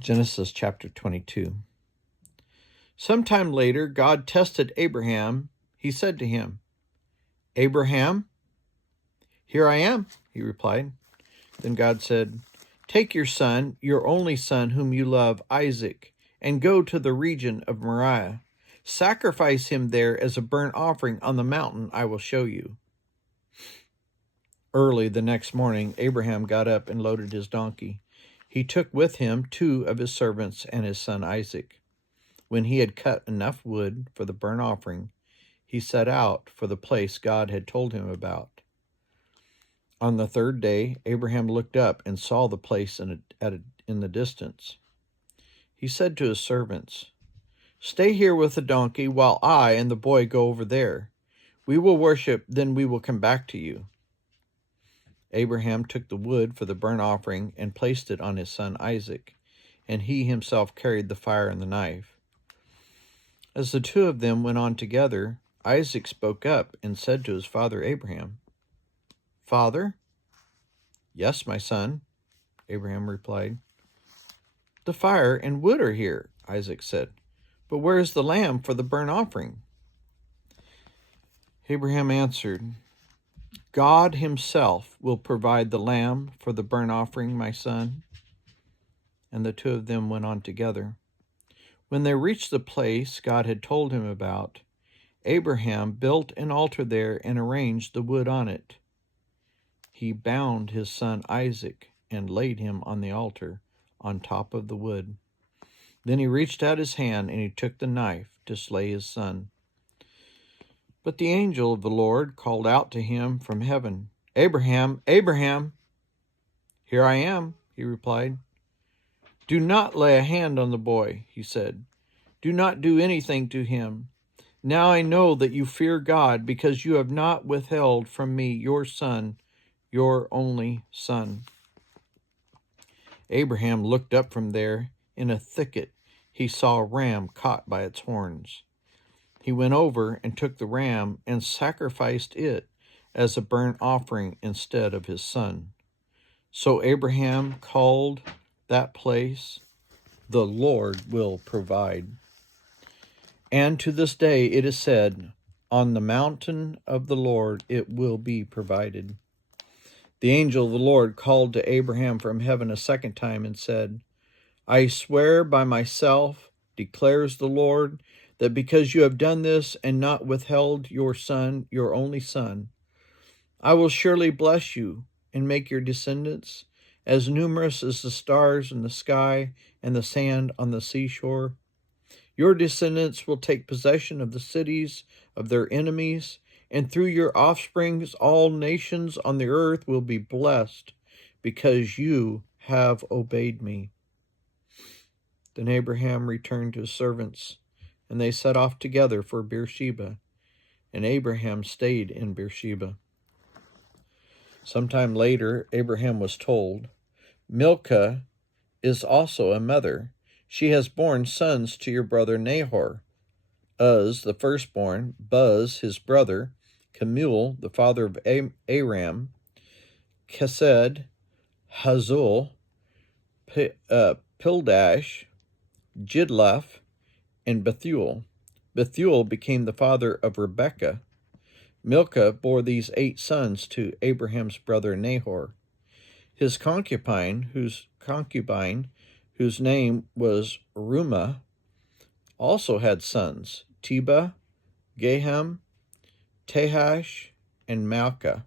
Genesis chapter 22. Sometime later, God tested Abraham. He said to him, "Abraham?" "Here I am," he replied. Then God said, "Take your son, your only son whom you love, Isaac, and go to the region of Moriah. Sacrifice him there as a burnt offering on the mountain I will show you." Early the next morning, Abraham got up and loaded his donkey. He took with him 2 of his servants and his son Isaac. When he had cut enough wood for the burnt offering, he set out for the place God had told him about. On the 3rd day, Abraham looked up and saw the place in the distance. He said to his servants, "Stay here with the donkey while I and the boy go over there. We will worship, then we will come back to you." Abraham took the wood for the burnt offering and placed it on his son Isaac, and he himself carried the fire and the knife. As the 2 of them went on together, Isaac spoke up and said to his father Abraham, "Father?" "Yes, my son," Abraham replied. "The fire and wood are here," Isaac said, "but where is the lamb for the burnt offering?" Abraham answered, "God himself will provide the lamb for the burnt offering, my son." And the 2 of them went on together. When they reached the place God had told him about, Abraham built an altar there and arranged the wood on it. He bound his son Isaac and laid him on the altar on top of the wood. Then he reached out his hand and he took the knife to slay his son. But the angel of the Lord called out to him from heaven, "Abraham, Abraham!" "Here I am," he replied. "Do not lay a hand on the boy," he said. "Do not do anything to him. Now I know that you fear God, because you have not withheld from me your son, your only son." Abraham looked up from there. In a thicket, he saw a ram caught by its horns. He went over and took the ram and sacrificed it as a burnt offering instead of his son. So Abraham called that place, "The Lord will provide." And to this day it is said, "On the mountain of the Lord it will be provided." The angel of the Lord called to Abraham from heaven a second time and said, "I swear by myself, declares the Lord, that because you have done this and not withheld your son, your only son, I will surely bless you and make your descendants as numerous as the stars in the sky and the sand on the seashore. Your descendants will take possession of the cities of their enemies, and through your offsprings all nations on the earth will be blessed, because you have obeyed me." Then Abraham returned to his servants, and they set off together for Beersheba, and Abraham stayed in Beersheba. Sometime later, Abraham was told, "Milcah is also a mother. She has borne sons to your brother Nahor, Uz, the firstborn, Buz, his brother, Kemuel, the father of Aram, Kesed, Hazul, Pildash, Jidlaph, and Bethuel. Bethuel became the father of Rebekah. Milcah bore these 8 sons to Abraham's brother Nahor. His concubine, whose name was Rumah, also had sons, Tebah, Gaham, Tahash, and Malkah.